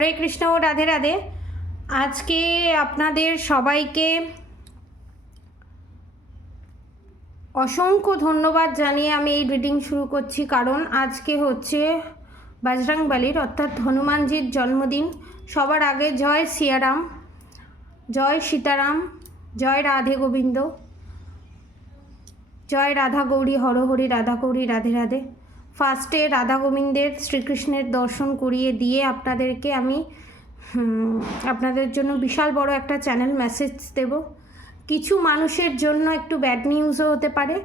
হরে কৃষ্ণ, রাধে রাধে। আজকে আপনাদের সবাইকে অসংখ্য ধন্যবাদ জানিয়ে আমি এই রিডিং শুরু করছি, কারণ আজকে হচ্ছে বজরংবলীর অর্থাৎ হনুমানজির জন্মদিন। সবার আগে জয় সিয়ারাম, জয় সীতারাম, জয় রাধে গোবিন্দ, জয় রাধা গৌরী, হরহরি রাধা গৌরী, রাধে রাধে। ফার্স্টে রাধা গোবিন্দের শ্রীকৃষ্ণের দর্শন করিয়ে দিয়ে আপনাদেরকে আমি আপনাদের জন্য বিশাল বড় একটা চ্যানেল মেসেজ দেব। কিছু মানুষের জন্য একটু ব্যাড নিউজও হতে পারে,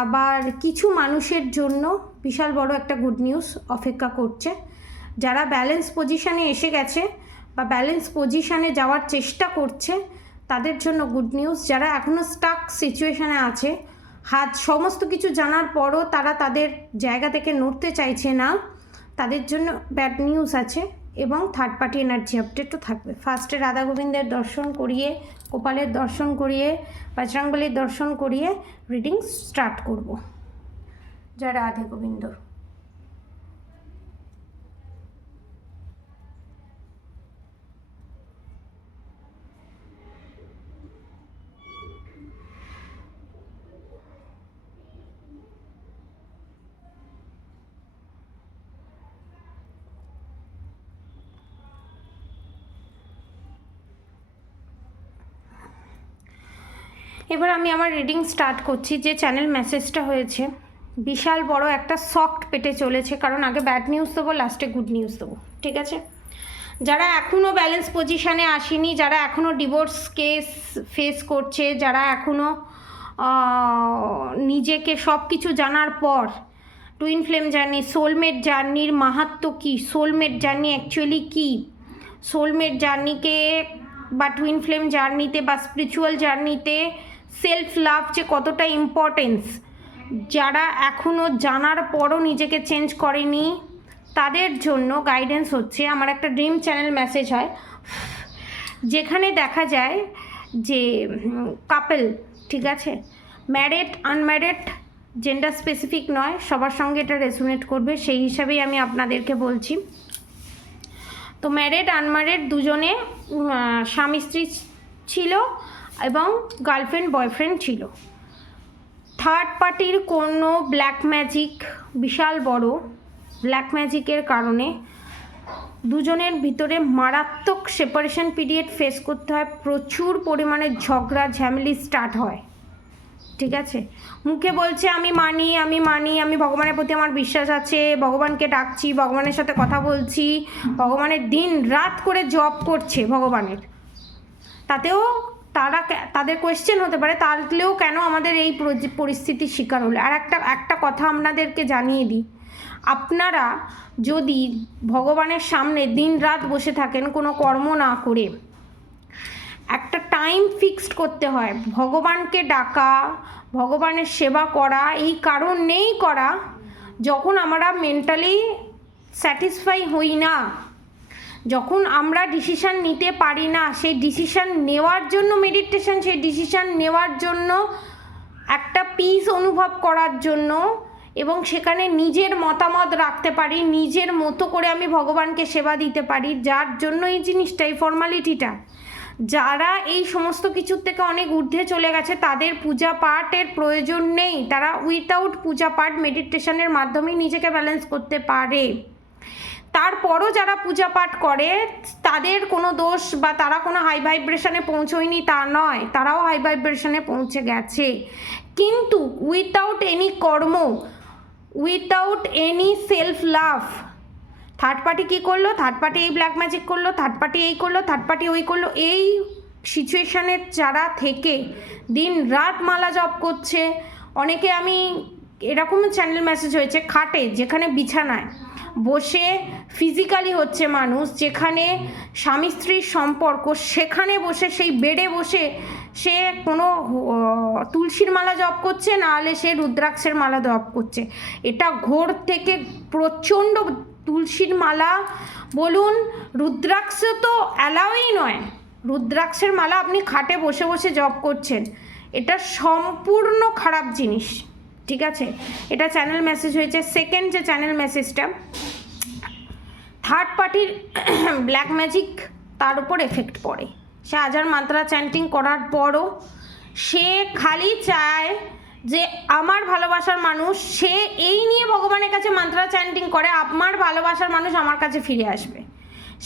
আবার কিছু মানুষের জন্য বিশাল বড় একটা গুড নিউজ অপেক্ষা করছে। যারা ব্যালেন্স পজিশানে এসে গেছে বা ব্যালেন্স পজিশানে যাওয়ার চেষ্টা করছে তাদের জন্য গুড নিউজ। যারা এখনও স্টাক সিচুয়েশানে আছে, সমস্ত কিছু জানার পরও তারা তাদের জায়গা থেকে নড়তে চাইছে না, তাদের জন্য ব্যাড নিউজ আছে এবং থার্ড পার্টি এনার্জি আপডেটও থাকবে। ফার্স্টে রাধা গোবিন্দের দর্শন করিয়ে, গোপালের দর্শন করিয়ে, বজরংবলীর দর্শন করিয়ে রিডিং স্টার্ট করব। জয় রাধে গোবিন্দ। এবার আমি আমার রিডিং স্টার্ট করছি। যে চ্যানেল মেসেজটা হয়েছে বিশাল বড় একটা শকড পেটে চলেছে, কারণ আগে ব্যাড নিউজ দেবো, লাস্টে গুড নিউজ দেবো, ঠিক আছে? যারা এখনও ব্যালেন্স পজিশানে আসেনি, যারা এখনও ডিভোর্স কেস ফেস করছে, যারা এখনও নিজেকে সব কিছু জানার পর টুইন ফ্লেম জার্নি, সোলমেট জার্নির মাহাত্ম্য কী, সোলমেট জার্নি অ্যাকচুয়ালি কী, সোলমেট জার্নিকে বা টুইন ফ্লেম জার্নিতে বা স্পিরিচুয়াল জার্নিতে সেলফ লাভ যে কতটা ইম্পর্টেন্স, যারা এখনও জানার পরও নিজেকে চেঞ্জ করেনি তাদের জন্য গাইডেন্স হচ্ছে। আমার একটা ড্রিম চ্যানেল মেসেজ হয় যেখানে দেখা যায় যে কাপল, ঠিক আছে, ম্যারিড আনম্যারিড, জেন্ডার স্পেসিফিক নয়, সবার সঙ্গে এটা রেজোনেট করবে, সেই হিসাবেই আমি আপনাদেরকে বলছি। তো ম্যারিড আনম্যারিড দুজনে স্বামী স্ত্রী ছিল এবং গার্লফ্রেন্ড বয়ফ্রেন্ড ছিল। থার্ড পার্টির কোনো ব্ল্যাক ম্যাজিক, বিশাল বড় ব্ল্যাক ম্যাজিকের কারণে দুজনের ভিতরে মারাত্মক সেপারেশন পিরিয়ড ফেস করতে হয়, প্রচুর পরিমাণে ঝগড়া ঝামেলি স্টার্ট হয়, ঠিক আছে? মুখে বলছে আমি মানি, আমি মানি, আমি ভগবানের প্রতি আমার বিশ্বাস আছে, ভগবানকে ডাকছি, ভগবানের সাথে কথা বলছি, ভগবানের দিন রাত করে জব করছে ভগবানের, তাতেও তাদের কোয়েশ্চেন হতে পারে তাহলেও কেন আমাদের এই পরিস্থিতির শিকার হলো। আর একটা কথা আপনাদেরকে জানিয়ে দিই, আপনারা যদি ভগবানের সামনে দিন রাত বসে থাকেন কোনো কর্ম না করে, একটা টাইম ফিক্সড করতে হয়। ভগবানকে ডাকা, ভগবানের সেবা করা এই কারণ নেই করা যখন আমরা মেন্টালি স্যাটিসফাই হই না, যখন আমরা ডিসিশান নিতে পারি না, সেই ডিসিশান নেওয়ার জন্য মেডিটেশন, সেই ডিসিশান নেওয়ার জন্য একটা পিস অনুভব করার জন্য, এবং সেখানে নিজের মতামত রাখতে পারি, নিজের মতো করে আমি ভগবানকে সেবা দিতে পারি, যার জন্য এই জিনিসটা, এই ফর্মালিটিটা। যারা এই সমস্ত কিছুর থেকে অনেক ঊর্ধ্বে চলে গেছে তাদের পূজা পাঠের প্রয়োজন নেই, তারা উইথাউট পূজা পাঠ মেডিটেশনের মাধ্যমেই নিজেকে ব্যালেন্স করতে পারে। তারপরও যারা পূজা পাঠ করে তাদের কোনো দোষ বা তারা কোনো হাই ভাইব্রেশনে পৌঁছয়নি তা নয়, তারাও হাই ভাইব্রেশনে পৌঁছে গেছে, কিন্তু উইথাউট এনি কর্ম, without any self love. Third party কী করলো, থার্ড পার্টি এই ব্ল্যাক ম্যাজিক করলো, থার্ড পার্টি এই করলো, থার্ড পার্টি ওই করলো, এই সিচুয়েশানে যারা থেকে দিন রাত মালা জপ করছে। অনেকে, আমি এরকম চ্যানেল মেসেজ হয়েছে খাটে, যেখানে বিছানায় বসে ফিজিক্যালি হচ্ছে মানুষ, যেখানে স্বামী স্ত্রীর সম্পর্ক, সেখানে বসে সেই বেডে বসে সে কোনো তুলসীর মালা জপ করছে, নাহলে সে রুদ্রাক্ষের মালা জপ করছে। এটা ঘোর থেকে প্রচণ্ড, তুলসীর মালা বলুন, রুদ্রাক্ষ তো অ্যালাউই নয়, রুদ্রাক্ষের মালা আপনি খাটে বসে বসে জপ করছেন, এটা সম্পূর্ণ খারাপ জিনিস, ঠিক আছে? এটা চ্যানেল মেসেজ হয়েছে। সেকেন্ড যে চ্যানেল মেসেজটা, থার্ড পার্টির ব্ল্যাক ম্যাজিক তার উপর এফেক্ট পড়ে। সে হাজার মাত্রা চ্যান্টিং করার পরও সে খালি চায় যে আমার ভালোবাসার মানুষ, সে এই নিয়ে ভগবানের কাছে মান্ত্রা চ্যান্টিং করে আমার ভালোবাসার মানুষ আমার কাছে ফিরে আসবে।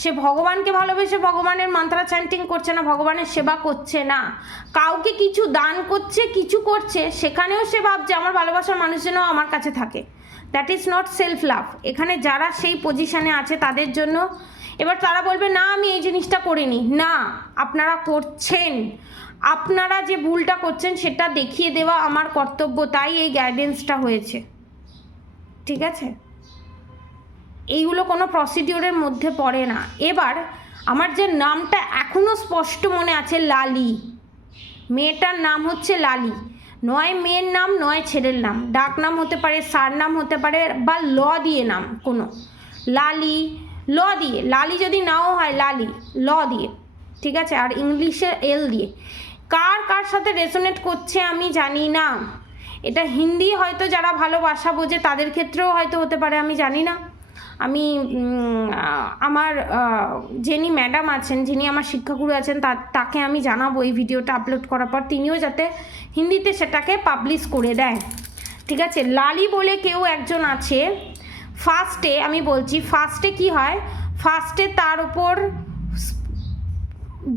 সে ভগবানকে ভালোবেসে ভগবানের মান্ত্রা চ্যান্টিং করছে না, ভগবানের সেবা করছে না, কাউকে কিছু দান করছে, কিছু করছে, সেখানেও সে ভাবছে আমার ভালোবাসার মানুষ যেন আমার কাছে থাকে। That is not self love. এখানে যারা সেই পজিশানে আছে তাদের জন্য এবার তারা বলবে না আমি এই জিনিসটা করিনি, না আপনারা করছেন, আপনারা যে ভুলটা করছেন সেটা দেখিয়ে দেওয়া আমার কর্তব্য, তাই এই গাইডেন্সটা হয়েছে। ঠিক আছে, এইগুলো কোনো প্রসিডিওরের মধ্যে পড়ে না। এবার আমার যে নামটা এখনও স্পষ্ট মনে আছে, লালি, মেয়েটার নাম হচ্ছে লালি, নয় মেয়ের নাম নয় ছেলের নাম, ডাক নাম হতে পারে, সার নাম হতে পারে, বা ল দিয়ে নাম কোনো, লালি ল দিয়ে, লালি যদি নাও হয় লালি ল দিয়ে, ঠিক আছে, আর ইংলিশে এল দিয়ে। কার কার সাথে রেজোনেট করছে আমি জানি না, এটা হিন্দি হয়তো যারা ভালোবাসা বোঝে তাদের ক্ষেত্রেও হয়তো হতে পারে, আমি জানি না। আমি আমার যিনি ম্যাডাম আছেন, যিনি আমার শিক্ষাগুরু আছেন, তাকে আমি জানাবো এই ভিডিওটা আপলোড করার পর, তিনিও যাতে হিন্দিতে সেটাকে পাবলিশ করে দেয়। ঠিক আছে, লালি বলে কেউ একজন আছে। ফার্স্টে আমি বলছি, ফার্স্টে কি হয়, ফার্স্টে তার ওপর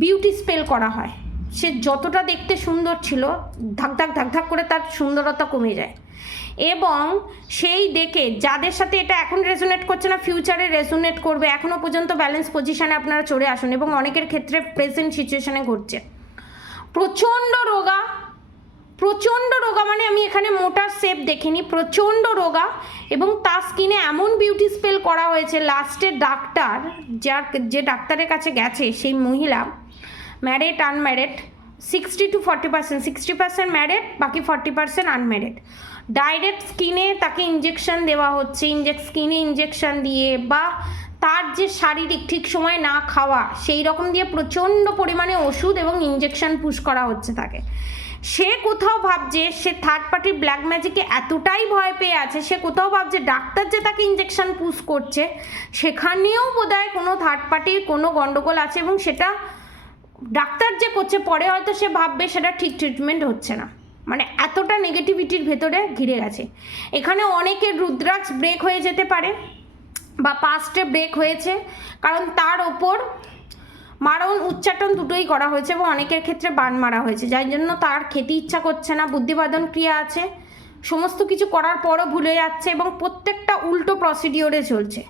বিউটি স্পেল করা হয়। সে যতটা দেখতে সুন্দর ছিল, ধাক ধাক ধাক ধাক করে তার সুন্দরতা কমে যায়, এবং সেই দেখে যাদের সাথে এটা এখন রেজোনেট করছে না ফিউচারে রেজোনেট করবে। এখনও পর্যন্ত ব্যালেন্স পজিশানে আপনারা চলে আসুন, এবং অনেকের ক্ষেত্রে প্রেজেন্ট সিচুয়েশানে ঘটছে প্রচণ্ড রোগা, প্রচণ্ড রোগা, মানে আমি এখানে মোটা শেপ দেখিনি, প্রচণ্ড রোগা, এবং তার স্কিনে এমন বিউটি স্পেল করা হয়েছে। লাস্টে ডাক্তার, যে ডাক্তারের কাছে গেছে সেই মহিলা, ম্যারিড আনম্যারিড 60 to 40%, 60% ম্যারিড, বাকি 40% আনম্যারিড, ডাইরেক্ট স্কিনে তাকে ইঞ্জেকশন দেওয়া হচ্ছে, স্কিনে ইঞ্জেকশন দিয়ে, বা তার যে শারীরিক ঠিক সময় না খাওয়া সেই রকম দিয়ে প্রচণ্ড পরিমাণে ওষুধ এবং ইঞ্জেকশন পুশ করা হচ্ছে তাকে। সে কোথাও ভাবছে, সে থার্ড পার্টি ব্ল্যাক ম্যাজিকে এতটাই ভয় পেয়ে আছে, সে কোথাও ভাবছে ডাক্তার যে তাকে ইঞ্জেকশন পুশ করছে সেখানেও বোধহয় কোনো থার্ড পার্টির কোনো গণ্ডগোল আছে, এবং সেটা ডাক্তার যে করছে পরে হয়তো সে ভাববে সেটা ঠিক ট্রিটমেন্ট হচ্ছে না, মানে এতটা নেগেটিভিটির ভেতরে ঘিরে গেছে। এখানে অনেকের রুদ্রাক্ষ ব্রেক হয়ে যেতে পারে, বা পাস্টে ব্রেক হয়েছে, কারণ তার ওপর মারণ উচ্চাটন দুটোই করা হয়েছে, এবং অনেকের ক্ষেত্রে বান মারা হয়েছে, যার জন্য তার খেতে ইচ্ছা করছে না, বুদ্ধিবাদন ক্রিয়া আছে, সমস্ত কিছু করার পরও ভুলে যাচ্ছে, এবং প্রত্যেকটা উল্টো প্রসিডিওরে চলছে।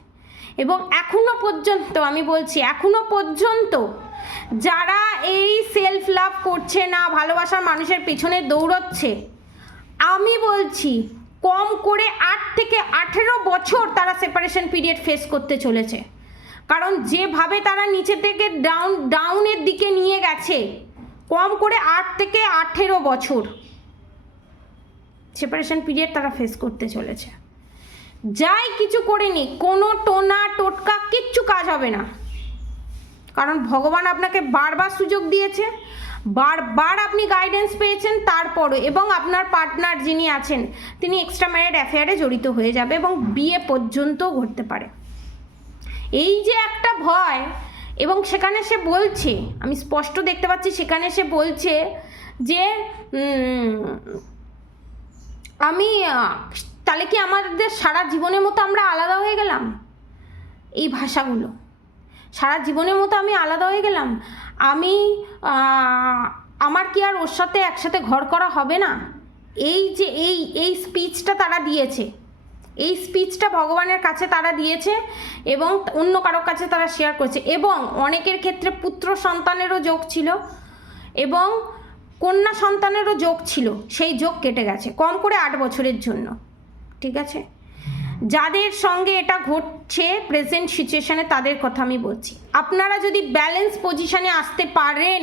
এবং এখনো পর্যন্ত আমি বলছি, এখনো পর্যন্ত যারা এই সেলফ লাভ করছে না, ভালোবাসার মানুষের পেছনে দৌড়চ্ছে, আমি বলছি কম করে 8 থেকে 18 বছর তারা সেপারেশন পিরিয়ড ফেস করতে চলেছে। কারণ যেভাবে তারা নিচে থেকে ডাউনের দিকে নিয়ে গেছে, কম করে 8 থেকে 18 বছর সেপারেশন পিরিয়ড তারা ফেস করতে চলেছে। যাই কিছু করে নি, কোনো টোনা টোটকা কিচ্ছু কাজ হবে না, কারণ ভগবান আপনাকে বারবার সুযোগ দিয়েছে, বারবার আপনি গাইডেন্স পেয়েছেন, তারপরও, এবং আপনার পার্টনার যিনি আছেন তিনি এক্সট্রা ম্যারিড অ্যাফেয়ারে জড়িত হয়ে যাবে, এবং বিয়ে পর্যন্ত ঘটতে পারে। এই যে একটা ভয়, এবং সেখানে সে বলছে, আমি স্পষ্ট দেখতে পাচ্ছি সেখানে সে বলছে যে আমি তাহলে কি আমাদের সারা জীবনের মতো আমরা আলাদা হয়ে গেলাম, এই ভাষাগুলো, সারা জীবনের মতো আমি আলাদা হয়ে গেলাম, আমি আমার কি আর ওর সাথে একসাথে ঘর করা হবে না, এই যে এই স্পিচটা তারা দিয়েছে, এই স্পিচটা ভগবানের কাছে তারা দিয়েছে, এবং অন্য কারোর কাছে তারা শেয়ার করেছে, এবং অনেকের ক্ষেত্রে পুত্র সন্তানেরও যোগ ছিল এবং কন্যা সন্তানেরও যোগ ছিল, সেই যোগ কেটে গেছে কম করে 8 বছরের জন্য। ঠিক আছে, যাদের সঙ্গে এটা ঘটছে প্রেজেন্ট সিচুয়েশানে তাদের কথা আমি বলছি। আপনারা যদি ব্যালেন্স পজিশানে আসতে পারেন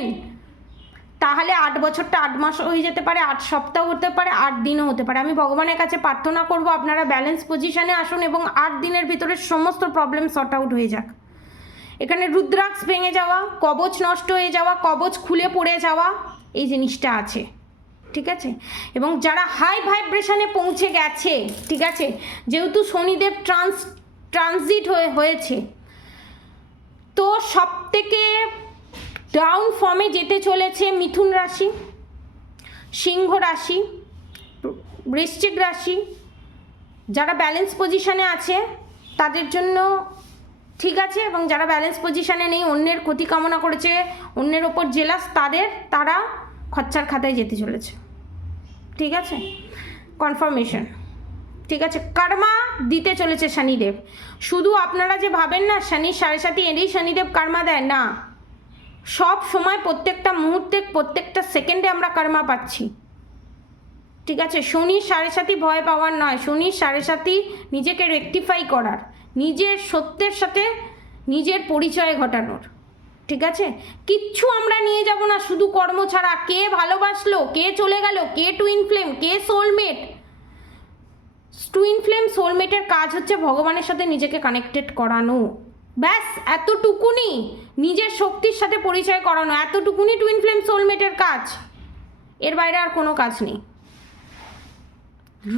তাহলে 8 বছরটা 8 মাস হয়ে যেতে পারে, 8 সপ্তাহ হতে পারে, 8 দিনও হতে পারে। আমি ভগবানের কাছে প্রার্থনা করব আপনারা ব্যালেন্স পজিশানে আসুন, এবং 8 দিনের ভিতরে সমস্ত প্রবলেম সর্ট আউট হয়ে যাক। এখানে রুদ্রাক্ষ ভেঙে যাওয়া, কবচ নষ্ট হয়ে যাওয়া, কবচ খুলে পড়ে যাওয়া, এই জিনিসটা আছে। ঠিক আছে, এবং যারা হাই ভাইব্রেশনে পৌঁছে গেছে, ঠিক আছে, যেহেতু শনিদেব ট্রানজিট হয়েছে, সবথেকে ডাউন ফর্মে যেতে চলেছে মিথুন রাশি, সিংহ রাশি, বৃশ্চিক রাশি। যারা ব্যালেন্স পজিশনে আছে তাদের জন্য ঠিক আছে, এবং যারা ব্যালেন্স পজিশনে নেই, অন্যের ক্ষতি কামনা করেছে, অন্যের ওপর জেলাস, তারা খরচার খাতায় যেতে চলেছে। ঠিক আছে, কনফার্মেশন। ঠিক আছে, কর্মা দিতে চলেছে শনিদেব। শুধু আপনারা যে ভাবেন না শনি 7.5 এলেই শনিদেব কর্মা দেয়, না, সব সময় প্রত্যেকটা মুহূর্তে প্রত্যেকটা সেকেন্ডে আমরা কর্মা পাচ্ছি। ঠিক আছে, শনি 7.5 ভয় পাওয়ার নয়, শনি 7.5 নিজেকে রেকটিফাই করার, নিজের সত্যের সাথে নিজের পরিচয় ঘটানোর। ঠিক আছে, কিচ্ছু আমরা নিয়ে যাব না শুধু কর্ম ছাড়া। কে ভালোবাসলো, কে চলে গেল, কে টুইন ফ্লেম, কে সোলমেট। টুইন ফ্লেম সোলমেটের কাজ হচ্ছে ভগবানের সাথে নিজেকে কানেক্টেড করানো, ব্যাস এতটুকুনি, নিজের শক্তির সাথে পরিচয় করানো, এতটুকুনি টুইন ফ্লেম সোলমেটের কাজ। এর বাইরে আর কোনো কাজ নেই।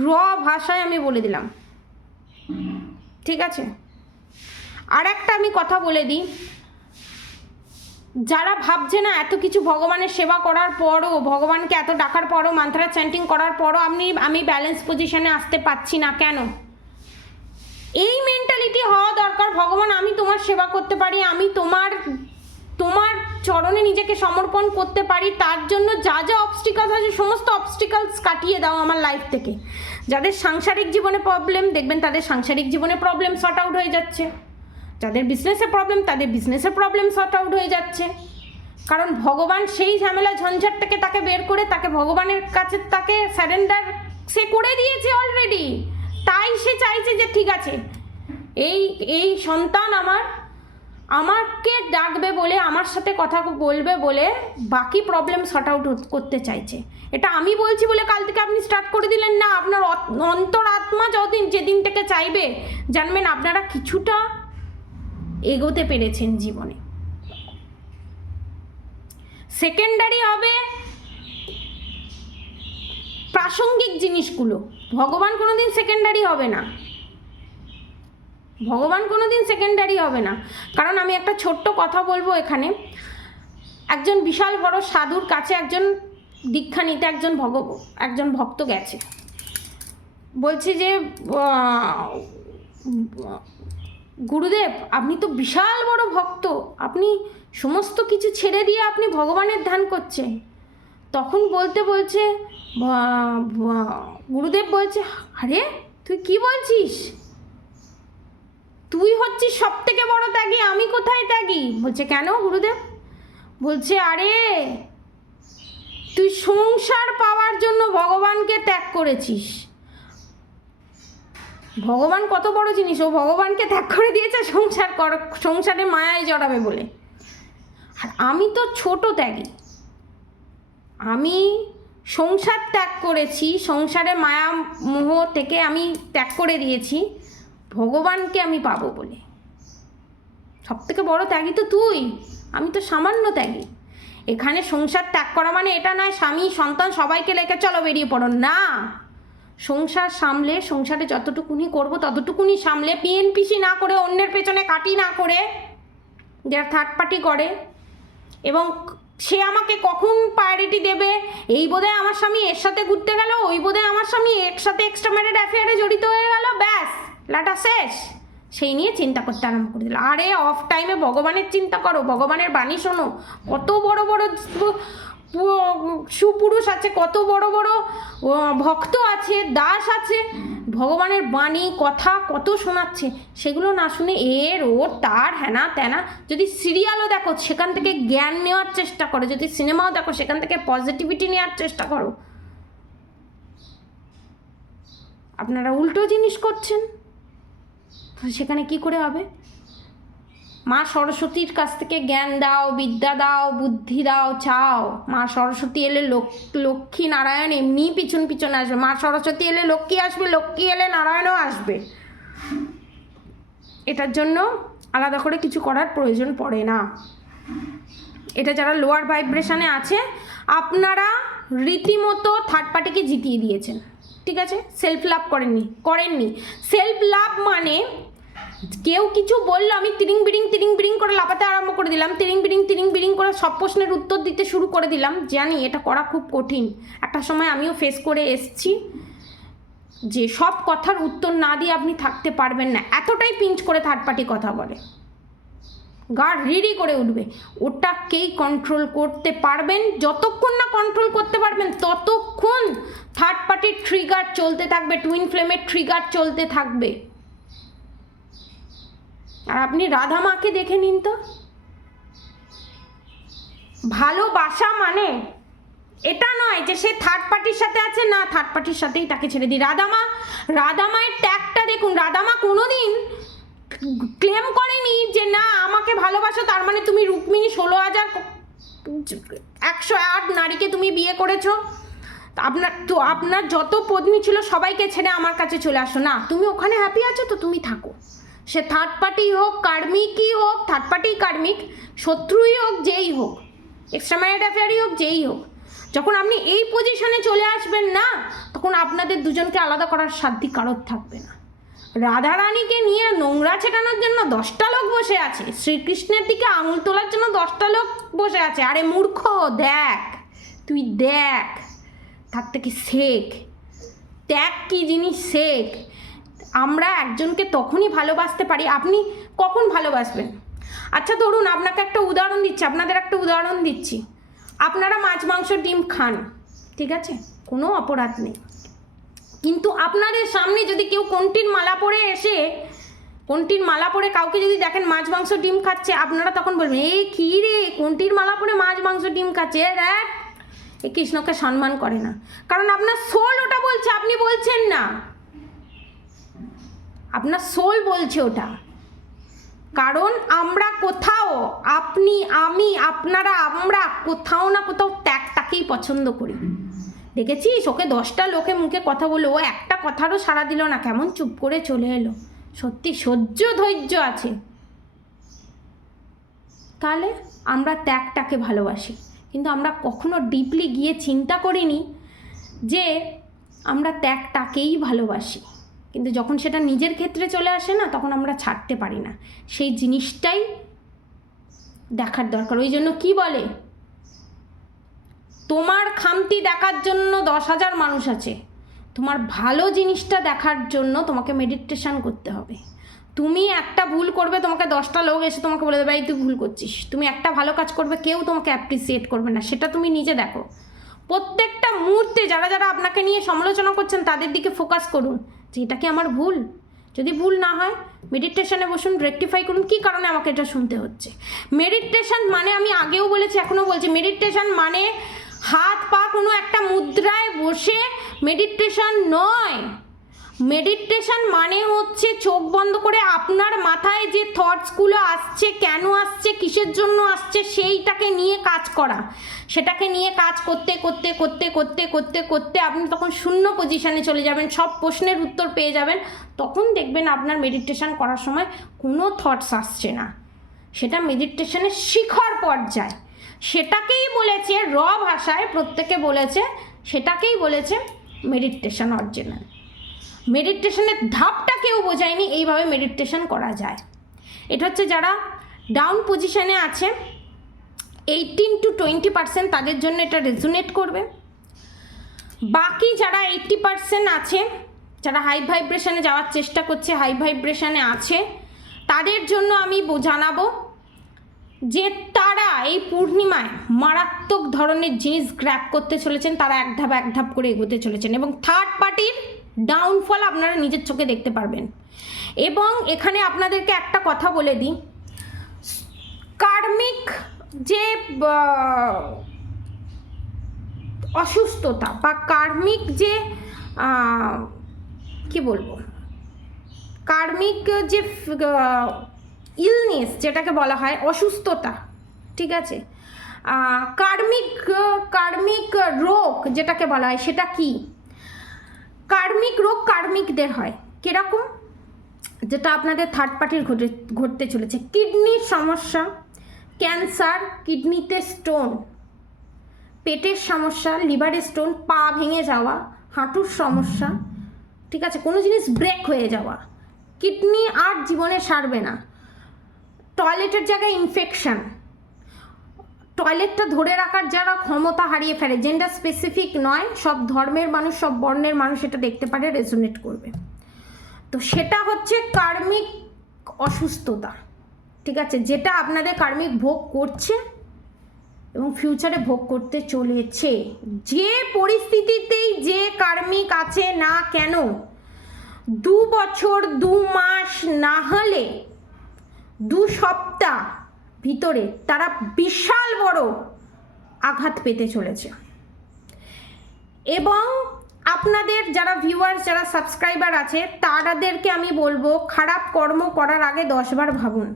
র ভাষায় আমি বলে দিলাম। ঠিক আছে, আর একটা আমি কথা বলে দিই, যারা ভাবছে না এত কিছু ভগবানের সেবা করার পরও, ভগবানকে এত ডাকার পরও, মান্ত্রা চ্যান্টিং করার পরও আমি ব্যালেন্স পজিশনে আসতে পারছি না কেন, এই মেন্টালিটি হওয়া দরকার। ভগবান, আমি তোমার সেবা করতে পারি, আমি তোমার চরণে নিজেকে সমর্পণ করতে পারি, তার জন্য যা যা অবস্টিকালস আছে সমস্ত অবস্টিকালস কাটিয়ে দাও আমার লাইফ থেকে। যাদের সাংসারিক জীবনে প্রবলেম, দেখবেন তাদের সাংসারিক জীবনে প্রবলেম সর্ট আউট হয়ে যাচ্ছে। যাদের বিজনেসে প্রবলেম, তাদের বিজনেসের প্রবলেম সর্ট আউট হয়ে যাচ্ছে। কারণ ভগবান সেই ঝামেলা ঝঞ্ঝাট থেকে তাকে বের করে তাকে ভগবানের কাছে তাকে সারেন্ডার সে করে দিয়েছে অলরেডি। তাই সে চাইছে যে ঠিক আছে, এই সন্তান আমাকে ডাকবে বলে, আমার সাথে কথা বলবে বলে বাকি প্রবলেম সর্ট আউট করতে চাইছে। এটা আমি বলছি বলে কাল থেকে আপনি স্টার্ট করে দিলেন না। আপনার অন্তরাত্মা যেদিন থেকে চাইবে, জানবেন আপনারা কিছুটা এগোতে পেরেছেন জীবনে। সেকেন্ডারি হবে প্রাসঙ্গিক জিনিসগুলো, ভগবান কোনোদিন সেকেন্ডারি হবে না, ভগবান কোনোদিন সেকেন্ডারি হবে না। কারণ আমি একটা ছোট্ট কথা বলবো এখানে। একজন বিশাল বড় সাধুর কাছে একজন দীক্ষা নিতে একজন ভক্ত গেছে, বলছে যে গুরুদেব, আপনি তো বিশাল বড় ভক্ত, আপনি সমস্ত কিছু ছেড়ে দিয়ে আপনি ভগবানের ধ্যান করছেন। তখন বলছে গুরুদেব বলছে, আরে তুই কি বলছিস, তুই হচ্ছিস সব থেকে বড় ত্যাগী, আমি কোথায় ত্যাগী? বলছে কেন গুরুদেব? বলছে আরে তুই সংসার পাওয়ার জন্য ভগবানকে ত্যাগ করেছিস। ভগবান কত বড় জিনিস, ও ভগবানকে ত্যাগ করে দিয়েছে সংসারে মায়ায় জড়াবে বলে। আর আমি তো ছোট ত্যাগী, আমি সংসার ত্যাগ করেছি, সংসারে মায়া মোহ থেকে আমি ত্যাগ করে দিয়েছি ভগবানকে আমি পাবো বলে। সব থেকে বড় ত্যাগী তো তুই, আমি তো সামান্য ত্যাগী। এখানে সংসার ত্যাগ করা মানে এটা নয় স্বামী সন্তান সবাইকে রেখে চলো বেরিয়ে পড়ো, না। সংসার সামলে, সংসারে যতটুকুনি করবো ততটুকুনি সামলে, পিএনপিসি না করে, অন্যের পেছনে কাটি না করে, যারা থার্ড পার্টি করে, এবং সে আমাকে কখন প্রায়োরিটি দেবে, এই বোধহয় আমার স্বামী এর সাথে ঘুরতে গেল, ওই বোধহয় আমার স্বামী এর সাথে এক্সট্রা ম্যারিড অ্যাফেয়ারে জড়িত হয়ে গেল, ব্যাস লাটা শেষ, সেই নিয়ে চিন্তা করতে আরম্ভ করে দিল। আরে অফ টাইমে ভগবানের চিন্তা করো, ভগবানের বাণী শোনো। কত বড় বড় সুপুরুষ আছে, কত বড় বড় ভক্ত আছে, দাস আছে, ভগবানের বাণী কথা কত শোনাচ্ছে, সেগুলো না শুনে এর ওর তার হ্যানা ত্যানা। যদি সিরিয়ালও দেখো সেখান থেকে জ্ঞান নেওয়ার চেষ্টা করো, যদি সিনেমাও দেখো সেখান থেকে পজিটিভিটি নেওয়ার চেষ্টা করো। আপনারা উল্টো জিনিস করছেন, সেখানে কি করে হবে? মা সরস্বতীর কাছ থেকে জ্ঞান দাও, বিদ্যা দাও, বুদ্ধি দাও, চাও। মা সরস্বতী এলে লক্ষ্মী নারায়ণ এমনি পিছন পিছন আসবে। মা সরস্বতী এলে লক্ষ্মী আসবে, লক্ষ্মী এলে নারায়ণও আসবে। এটার জন্য আলাদা করে কিছু করার প্রয়োজন পড়ে না। এটা যারা লোয়ার ভাইব্রেশনে আছে, আপনারা রীতিমতো থার্ড পার্টিকে জিতিয়ে দিয়েছেন। ঠিক আছে, সেলফ লাভ করেননি। সেলফ লাভ মানে কেউ কিছু বললো আমি তিরিং বিরিং করে লাফাতে আরম্ভ করে দিলাম, তিরিং বিরিং করে সব প্রশ্নের উত্তর দিতে শুরু করে দিলাম। জানি এটা করা খুব কঠিন, একটা সময় আমিও ফেস করে এসছি যে সব কথার উত্তর না দিয়ে আপনি থাকতে পারবেন না, এতটাই পিঞ্চ করে থার্ড পার্টি কথা বলে, গা রিডি করে উঠবে। ওটাকেই কন্ট্রোল করতে পারবেন, যতক্ষণ না কন্ট্রোল করতে পারবেন ততক্ষণ থার্ড পার্টির ট্রিগার চলতে থাকবে, টুইন ফ্লেমের ট্রিগার চলতে থাকবে। আর আপনি রাধা মাকে দেখে নিন তো, ভালোবাসা মানে এটা নয় যে সে থার্ড পার্টির সাথে আছে, না থার্ড পার্টির সাথেই তাকে ছেড়ে দিই। রাধা মায়ের ট্যাগটা দেখুন, রাধা মা কোনোদিন ক্লেম করেনি যে না আমাকে ভালোবাসো তার মানে তুমি রুক্মিণী 16,108 নারীকে তুমি বিয়ে করেছো, আপনার যত পত্নী ছিল সবাইকে ছেড়ে আমার কাছে চলে আসো, না তুমি ওখানে হ্যাপি আছো তো তুমি থাকো। সে থার্ড পার্টি হোক, কার্মিকই হোক, থার্ড পার্টি কার্মিক, শত্রুই হোক, যেই হোক, এক্সট্রা ম্যারিড অ্যাফেয়ারই হোক, যেই হোক, যখন আপনি এই পজিশনে চলে আসবেন না তখন আপনাদের দুজনকে আলাদা করার সাধ্যই কারোর থাকবে না। রাধারানীকে নিয়ে নোংরা ছেটানোর জন্য 10টা লোক বসে আছে, শ্রীকৃষ্ণের দিকে আঙুল তোলার জন্য 10টা লোক বসে আছে। আরে মূর্খ, দেখ, তুই দেখ, তার থেকে শেখ, ত্যাগ কি জিনিস শেখ। আমরা একজনকে তখনই ভালোবাসতে পারি, আপনি কখন ভালোবাসবেন? আচ্ছা ধরুন আপনাকে একটা উদাহরণ দিচ্ছি, আপনাদের একটা উদাহরণ দিচ্ছি, আপনারা মাছ মাংস ডিম খান, ঠিক আছে, কোনো অপরাধ নেই, কিন্তু আপনাদের সামনে যদি কেউ কন্টির মালা পরে এসে, কন্টির মালা পরে কাউকে যদি দেখেন মাছ মাংস ডিম খাচ্ছে, আপনারা তখন বলবেন এই কী রে কন্টির মালা পরে মাছ মাংস ডিম খাচ্ছে, দেখ এ কৃষ্ণকে সম্মান করে না। কারণ আপনার সোল ওটা বলছে, আপনি বলছেন না, আপনার সোল বলছে ওটা। কারণ আমরা কোথাও, আপনি, আমি, আপনারা, আমরা কোথাও না কোথাও ত্যাগটাকেই পছন্দ করি। দেখেছিস ওকে 10টা লোকে মুখে কথা বললো, ও একটা কথারও সাড়া দিল না, কেমন চুপ করে চলে এলো। সত্যি সহ্য ধৈর্য আছে। তাহলে আমরা ত্যাগটাকে ভালোবাসি, কিন্তু আমরা কখনো ডিপলি গিয়ে চিন্তা করিনি যে আমরা ত্যাগটাকেই ভালোবাসি, কিন্তু যখন সেটা নিজের ক্ষেত্রে চলে আসে না তখন আমরা ছাড়তে পারি না। সেই জিনিসটাই দেখার দরকার। ওই জন্য কি বলে, তোমার খামতি দেখার জন্য 10,000 মানুষ আছে, তোমার ভালো জিনিসটা দেখার জন্য তোমাকে মেডিটেশন করতে হবে। তুমি একটা ভুল করবে, তোমাকে 10টা লোক এসে তোমাকে বলে দেবে এই তুই ভুল করছিস। তুমি একটা ভালো কাজ করবে, কেউ তোমাকে অ্যাপ্রিসিয়েট করবে না, সেটা তুমি নিজে দেখো। প্রত্যেকটা মুহূর্তে যারা যারা আপনাকে নিয়ে সমালোচনা করছেন তাদের দিকে ফোকাস করুন যে এটা কি আমার ভুল। যদি ভুল না হয় মেডিটেশনে বসুন, রেকটিফাই করুন কী কারণে আমাকে এটা শুনতে হচ্ছে। মেডিটেশন মানে, আমি আগেও বলেছি এখনও বলছি, মেডিটেশন মানে হাত পা কোনো একটা মুদ্রায় বসে মেডিটেশন নয়। মেডিটেশন মানে হচ্ছে চোখ বন্ধ করে আপনার মাথায় যে থটসগুলো আসছে, কেন আসছে, কিসের জন্য আসছে, সেইটাকে নিয়ে কাজ করা। সেটাকে নিয়ে কাজ করতে করতে করতে করতে করতে করতে আপনি তখন শূন্য পজিশনে চলে যাবেন, সব প্রশ্নের উত্তর পেয়ে যাবেন। তখন দেখবেন আপনার মেডিটেশন করার সময় কোনো থটস আসছে না। সেটা মেডিটেশনের শিখর পর্যায়। সেটাকেই বলেছে র ভাষায়, প্রত্যেকে বলেছে, সেটাকেই বলেছে মেডিটেশন অরিজিনাল। মেডিটেশনের ধাপটা কেউ বোঝায়নি এইভাবে মেডিটেশন করা যায়। এটা হচ্ছে যারা ডাউন পজিশনে আছে 18 to 20% তাদের জন্য এটা রেজোনেট করবে। বাকি যারা 80% আছে, যারা হাই ভাইব্রেশনে যাওয়ার চেষ্টা করছে, হাই ভাইব্রেশনে আছে, তাদের জন্য আমি জানাবো যে তারা এই পূর্ণিমায় মারাত্মক ধরনের জিনিস গ্র্যাব করতে চলেছেন, তারা এক ধাপ করে এগোতে চলেছেন এবং থার্ড পার্টির ডাউনফল আপনারা নিজের চোখে দেখতে পারবেন। এবং এখানে আপনাদেরকে একটা কথা বলে দিই, কার্মিক যে অসুস্থতা বা কার্মিক যে কি বলবো, কার্মিক যে ইলনেস যেটাকে বলা হয়, অসুস্থতা, ঠিক আছে, কার্মিক রোগ যেটাকে বলা হয়, সেটা কি? কার্মিক রোগ কার্মিকদের হয় কিরকম, যেটা আপনাদের থার্ড পার্টির ঘটতে চলেছে। কিডনির সমস্যা, ক্যান্সার, কিডনিতে স্টোন, পেটের সমস্যা, লিভারে স্টোন, পা ভেঙে যাওয়া, হাঁটুর সমস্যা, ঠিক আছে, কোনো জিনিস ব্রেক হয়ে যাওয়া, কিডনি আর জীবনে সারবে না। টয়লেটের জায়গায় ইনফেকশন, টয়লেটটা ধরে রাখার যারা ক্ষমতা হারিয়ে ফেলে, জেন্ডার স্পেসিফিক নয়, সব ধর্মের মানুষ, সব বর্ণের মানুষ এটা দেখতে পারে, রেজোনেট করবে। তো সেটা হচ্ছে কার্মিক অসুস্থতা, ঠিক আছে, যেটা আপনাদের কার্মিক ভোগ করছে এবং ফিউচারে ভোগ করতে চলেছে। যে পরিস্থিতিতেই যে কার্মিক আছে না কেন, 2 বছর 2 মাস না হলে 2 সপ্তাহ ভিতরে তারা বিশাল বড় আঘাত পেতে চলেছে। এবং আপনাদের যারা ভিউয়ার্স, যারা সাবস্ক্রাইবার আছে, তাদেরকে আমি বলবো খারাপ কর্ম করার আগে 10 বার ভাবুন।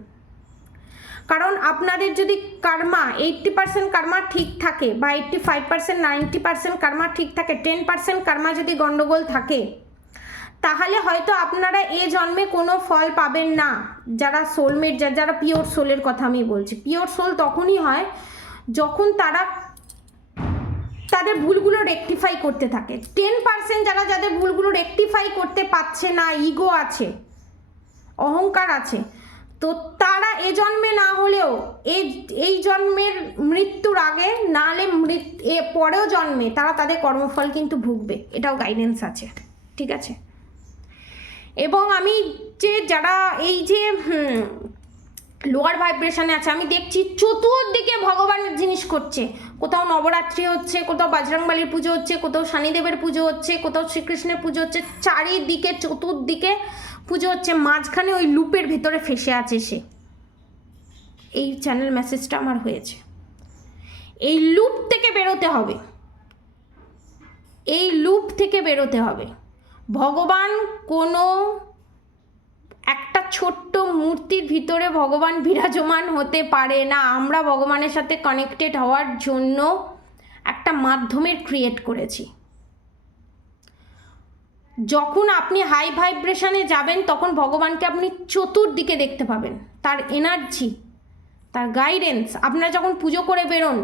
কারণ আপনাদের যদি কার্মা 80% কার্মা ঠিক থাকে বা 85% 90% কার্মা ঠিক থাকে, 10% কার্মা যদি গন্ডগোল থাকে, তাহলে হয়তো আপনারা এ জন্মে কোনো ফল পাবেন না। যারা সোলমেট, যারা পিওর সোলের কথা আমি বলছি, পিওর সোল তখনই হয় যখন তারা তাদের ভুলগুলো রেকটিফাই করতে থাকে। 10% যাদের ভুলগুলো রেকটিফাই করতে পারছে না, ইগো আছে, অহংকার আছে, তো তারা এ জন্মে না হলেও এই জন্মের মৃত্যুর আগে, না হলে পরেও জন্মে তারা তাদের কর্মফল কিন্তু ভুগবে, এটাও গাইডেন্স আছে, ঠিক আছে। এবং আমি যে যারা এই যে লোয়ার ভাইব্রেশনে আছে, আমি দেখছি চতুর্দিকে ভগবানের জিনিস করছে। কোথাও নবরাত্রি হচ্ছে, কোথাও বজরংবলীর পুজো হচ্ছে, কোথাও শনিদেবের পুজো হচ্ছে, কোথাও শ্রীকৃষ্ণের পুজো হচ্ছে, চারিদিকে চতুর্দিকে পুজো হচ্ছে, মাঝখানে ওই লুপের ভেতরে ফেসে আছে সে। এই চ্যানেল মেসেজটা আমার হয়েছে, এই লুপ থেকে বেরোতে হবে, এই লুপ থেকে বেরোতে হবে। ভগবান কোনো একটা ছোট্ট মূর্তির ভিতরে ভগবান বিরাজমান হতে পারে না। আমরা ভগবানের সাথে কানেক্টেড হওয়ার জন্য একটা মাধ্যমের ক্রিয়েট করেছি। যখন আপনি হাই ভাইব্রেশনে যাবেন তখন ভগবানকে আপনি চতুর্দিকে দেখতে পাবেন, তার এনার্জি, তার গাইডেন্স। আপনারা যখন পুজো করে বেরোন,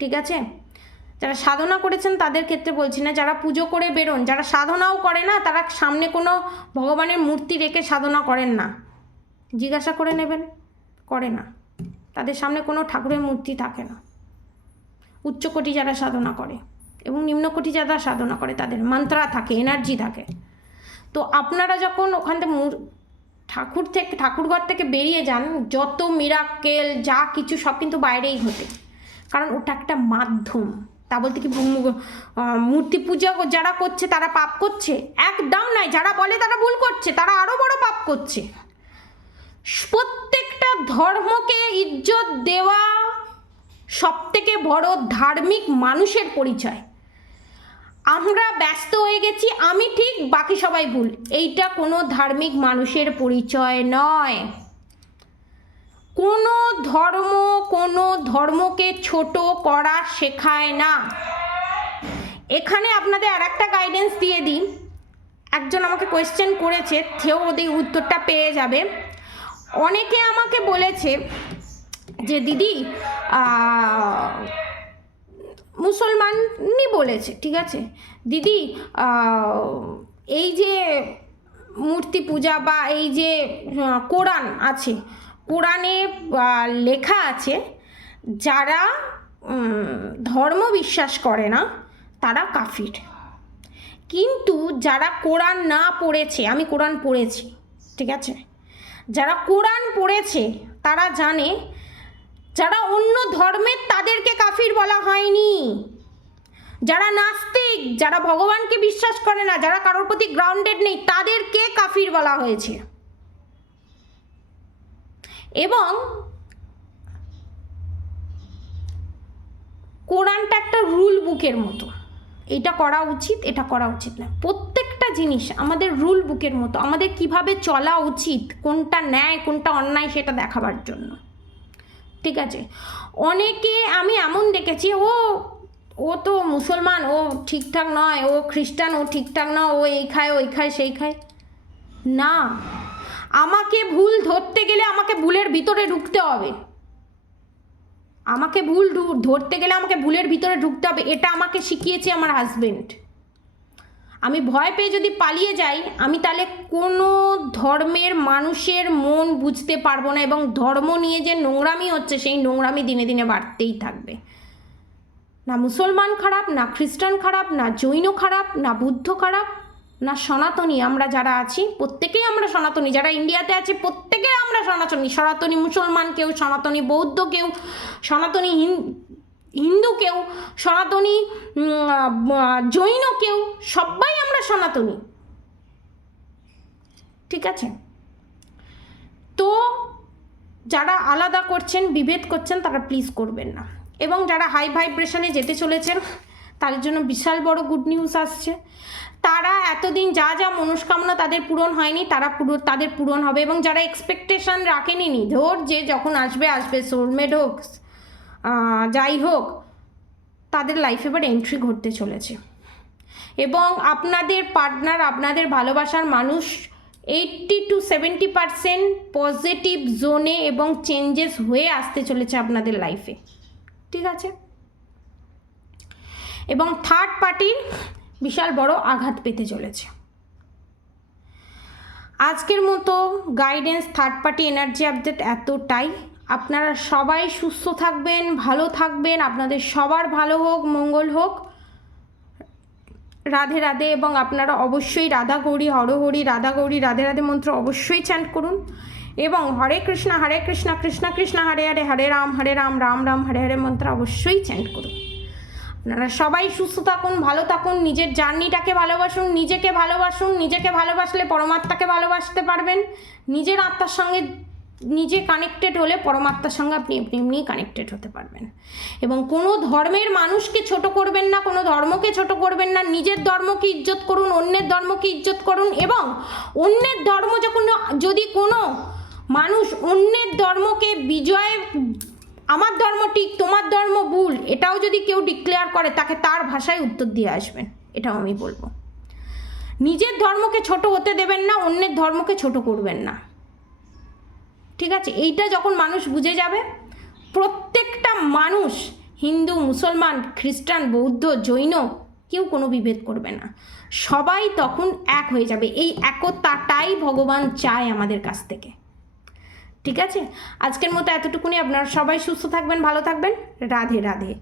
ঠিক আছে, যারা সাধনা করেছেন তাদের ক্ষেত্রে বলছি না, যারা পুজো করে বেরোন, যারা সাধনাও করে না, তারা সামনে কোনো ভগবানের মূর্তি রেখে সাধনা করেন না, জিজ্ঞাসা করে নেবেন, করে না, তাদের সামনে কোনো ঠাকুরের মূর্তি থাকে না। উচ্চকোটি যারা সাধনা করে এবং নিম্নকোটি যারা সাধনা করে তাদের মন্ত্রা থাকে, এনার্জি থাকে। তো আপনারা যখন ওখান থেকে ঠাকুরঘর থেকে বেরিয়ে যান, যত মিরাকেল যা কিছু সব কিন্তু বাইরেই হতে, কারণ ওটা একটা মাধ্যম। তা বলতে কি মূর্তি পূজা যারা করছে তারা পাপ করছে? একদম নয়। যারা বলে তারা ভুল করছে, তারা আরও বড় পাপ করছে। প্রত্যেকটা ধর্মকে ইজ্জত দেওয়া সবথেকে বড় ধার্মিক মানুষের পরিচয়। আমরা ব্যস্ত হয়ে গেছি, আমি ঠিক বাকি সবাই ভুল, এইটা কোনো ধার্মিক মানুষের পরিচয় নয়। কোনো ধর্মকে ছোট করা শেখায় না। এখানে আপনাদের আর একটা গাইডেন্স দিয়ে দিই। একজন আমাকে কোয়েশ্চেন করেছে, সেও ওদের উত্তরটা পেয়ে যাবে। অনেকে আমাকে বলেছে যে দিদি, মুসলমানই বলেছে, ঠিক আছে, দিদি এই যে মূর্তি পূজা বা এই যে কোরআন আছে, কোরআনে লেখা আছে যারা ধর্ম বিশ্বাস করে না তারা কাফির, কিন্তু যারা কোরআন না পড়েছে, আমি কোরআন পড়েছি, ঠিক আছে, যারা কোরআন পড়েছে তারা জানে যারা অন্য ধর্মের তাদেরকে কাফির বলা হয়নি। যারা নাস্তিক, যারা ভগবানকে বিশ্বাস করে না, যারা কারোর প্রতি গ্রাউন্ডেড নেই, তাদেরকে কাফির বলা হয়েছে। এবং কোরআনটা একটা রুল বুকের মতো, এটা করা উচিত, এটা করা উচিত না। প্রত্যেকটা জিনিস আমাদের রুল বুকের মতো, আমাদের কিভাবে চলা উচিত, কোনটা ন্যায় কোনটা অন্যায় সেটা দেখাবার জন্য, ঠিক আছে। অনেকে আমি এমন দেখেছি, ও তো মুসলমান, ও ঠিকঠাক নয়, ও খ্রিস্টান, ও ঠিকঠাক নয়, ও এই খায় ওই খায় সেই খায় না। আমাকে ভুল ধরতে গেলে আমাকে ভুলের ভিতরে ঢুকতে হবে, আমাকে ভুল ধরতে গেলে আমাকে ভুলের ভিতরে ঢুকতে হবে। এটা আমাকে শিখিয়েছে আমার হাজবেন্ড। আমি ভয় পেয়ে যদি পালিয়ে যাই, আমি তাহলে কোনো ধর্মের মানুষের মন বুঝতে পারবো না, এবং ধর্ম নিয়ে যে নোংরামি হচ্ছে সেই নোংরামি দিনে দিনে বাড়তেই থাকবে। না মুসলমান খারাপ, না খ্রিস্টান খারাপ, না জৈন খারাপ, না বুদ্ধ খারাপ, না সনাতনী। আমরা যারা আছি প্রত্যেকেই আমরা সনাতনী, যারা ইন্ডিয়াতে আছে প্রত্যেকে আমরা সনাতনী। সনাতনী মুসলমান কেউ, সনাতনী বৌদ্ধ কেউ, সনাতনী হিন্দু কেউ, সনাতনী জৈন কেউ, সবাই আমরা সনাতনী, ঠিক আছে? তো যারা আলাদা করছেন, বিভেদ করছেন, তারা প্লিজ করবেন না। এবং যারা হাই ভাইব্রেশনে যেতে চলেছেন তাদের জন্য বিশাল বড় গুড নিউজ আসছে। তারা এতদিন যা যা মনস্কামনা তাদের পূরণ হয়নি, তাদের পূরণ হবে। এবং যারা এক্সপেকটেশন রাখেনি, ধর যে যখন আসবে আসবে, সোলমেট হোক যাই হোক, তাদের লাইফে এবার এন্ট্রি ঘটতে চলেছে। এবং আপনাদের পার্টনার, আপনাদের ভালোবাসার মানুষ 80 to 70% পজিটিভ জোনে এবং চেঞ্জেস হয়ে আসতে চলেছে আপনাদের লাইফে, ঠিক আছে? এবং থার্ড পার্টির বিশাল বড় আঘাত পেতে চলেছে। আজকের মতো guidance third party energy update এতটাই। আপনারা সবাই সুস্থ থাকবেন, ভালো থাকবেন, আপনাদের সবার ভালো হোক, মঙ্গল হোক। রাধে রাধে। এবং আপনারা অবশ্যই রাধা গৌরী হরহরি, রাধা গৌরী রাধে রাধে মন্ত্র অবশ্যই চ্যান্ট করুন। এবং হরে কৃষ্ণ কৃষ্ণ কৃষ্ণ হরে হরে, হরে রাম রাম রাম হরে হরে মন্ত্র অবশ্যই চ্যান্ট করুন। আপনারা সবাই সুস্থ থাকুন, ভালো থাকুন, নিজের জার্নিটাকে ভালোবাসুন, নিজেকে ভালোবাসুন। নিজেকে ভালোবাসলে পরমাত্মাকে ভালোবাসতে পারবেন। নিজের আত্মার সঙ্গে নিজে কানেক্টেড হলে পরমাত্মার সঙ্গে আপনি এমনি কানেক্টেড হতে পারবেন। এবং কোনো ধর্মের মানুষকে ছোট করবেন না, কোনো ধর্মকে ছোট করবেন না। নিজের ধর্মকে ইজ্জত করুন, অন্যের ধর্মকে ইজ্জত করুন। এবং অন্যের ধর্ম যদি কোনো মানুষ অন্যের ধর্মকে বিজয়, আমার ধর্ম ঠিক তোমার ধর্ম ভুল, এটাও যদি কেউ ডিক্লেয়ার করে, তাকে তার ভাষায় উত্তর দিয়ে আসবেন, এটাও আমি বলবো। নিজের ধর্মকে ছোট হতে দেবেন না, অন্যের ধর্মকে ছোট করবেন না, ঠিক আছে? এইটা যখন মানুষ বুঝে যাবে, প্রত্যেকটা মানুষ, হিন্দু, মুসলমান, খ্রিস্টান, বৌদ্ধ, জৈন, কেউ কোনো বিভেদ করবে না, সবাই তখন এক হয়ে যাবে। এই একতাটাই ভগবান চায় আমাদের কাছ থেকে, ঠিক আছে? আজকের মতো এতটুকুনি। আপনারা সবাই সুস্থ থাকবেন, ভালো থাকবেন। রাধে রাধে।